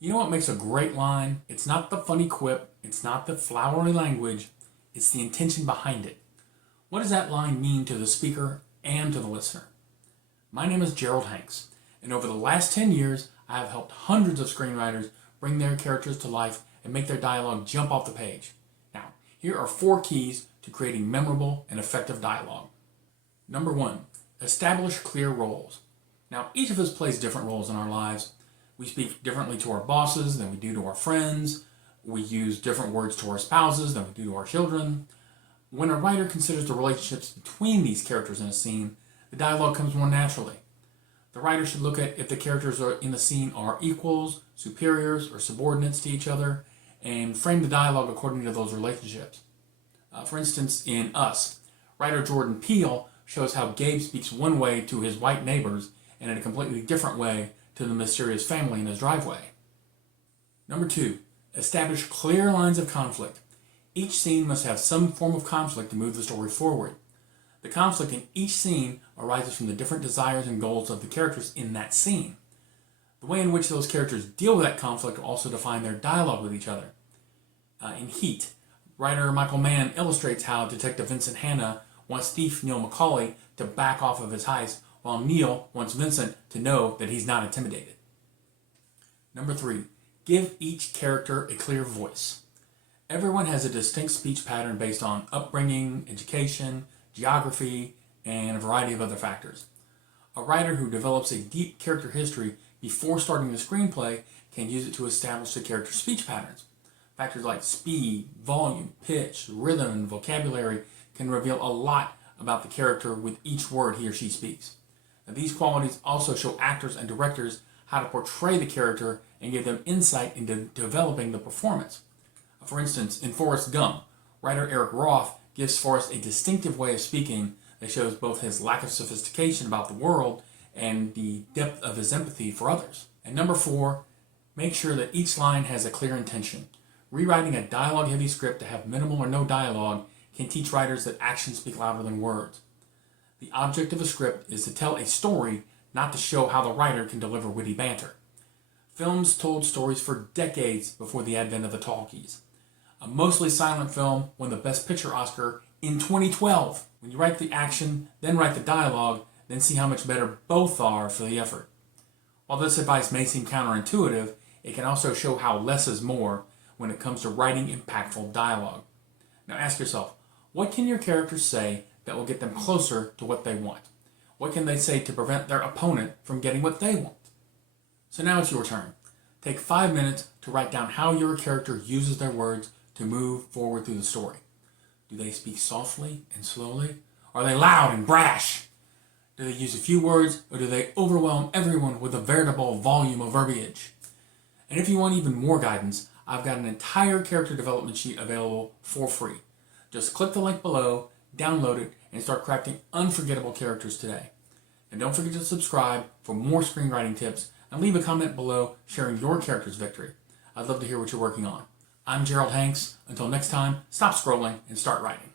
You know what makes a great line? It's not the funny quip, it's not the flowery language, it's the intention behind it. What does that line mean to the speaker and to the listener? My name is Gerald Hanks, and over the last 10 years, I have helped hundreds of screenwriters bring their characters to life and make their dialogue jump off the page. Now, here are 4 keys to creating memorable and effective dialogue. Number 1, establish clear roles. Now, each of us plays different roles in our lives. We speak differently to our bosses than we do to our friends. We use different words to our spouses than we do to our children. When a writer considers the relationships between these characters in a scene, the dialogue comes more naturally. The writer should look at if the characters in the scene are equals, superiors, or subordinates to each other, and frame the dialogue according to those relationships. For instance, in Us, writer Jordan Peele shows how Gabe speaks one way to his white neighbors and in a completely different way to the mysterious family in his driveway. Number 2, establish clear lines of conflict. Each scene must have some form of conflict to move the story forward. The conflict in each scene arises from the different desires and goals of the characters in that scene. The way in which those characters deal with that conflict will also define their dialogue with each other. In Heat, writer Michael Mann illustrates how Detective Vincent Hanna wants thief Neil McCauley to back off of his heist, while Neil wants Vincent to know that he's not intimidated. Number 3, give each character a clear voice. Everyone has a distinct speech pattern based on upbringing, education, geography, and a variety of other factors. A writer who develops a deep character history before starting the screenplay can use it to establish the character's speech patterns. Factors like speed, volume, pitch, rhythm, and vocabulary can reveal a lot about the character with each word he or she speaks. Now, these qualities also show actors and directors how to portray the character and give them insight into developing the performance. For instance, in Forrest Gump, writer Eric Roth gives Forrest a distinctive way of speaking that shows both his lack of sophistication about the world and the depth of his empathy for others. And number 4, make sure that each line has a clear intention. Rewriting a dialogue-heavy script to have minimal or no dialogue can teach writers that actions speak louder than words. The object of a script is to tell a story, not to show how the writer can deliver witty banter. Films told stories for decades before the advent of the talkies. A mostly silent film won the Best Picture Oscar in 2012. When you write the action, then write the dialogue, then see how much better both are for the effort. While this advice may seem counterintuitive, it can also show how less is more when it comes to writing impactful dialogue. Now ask yourself, what can your characters say that will get them closer to what they want? What can they say to prevent their opponent from getting what they want? So now it's your turn. Take 5 minutes to write down how your character uses their words to move forward through the story. Do they speak softly and slowly? Are they loud and brash? Do they use a few words, or do they overwhelm everyone with a veritable volume of verbiage? And if you want even more guidance, I've got an entire character development sheet available for free. Just click the link below, download it, and start crafting unforgettable characters today. And don't forget to subscribe for more screenwriting tips, and leave a comment below sharing your character's victory. I'd love to hear what you're working on. I'm Gerald Hanks. Until next time, stop scrolling and start writing.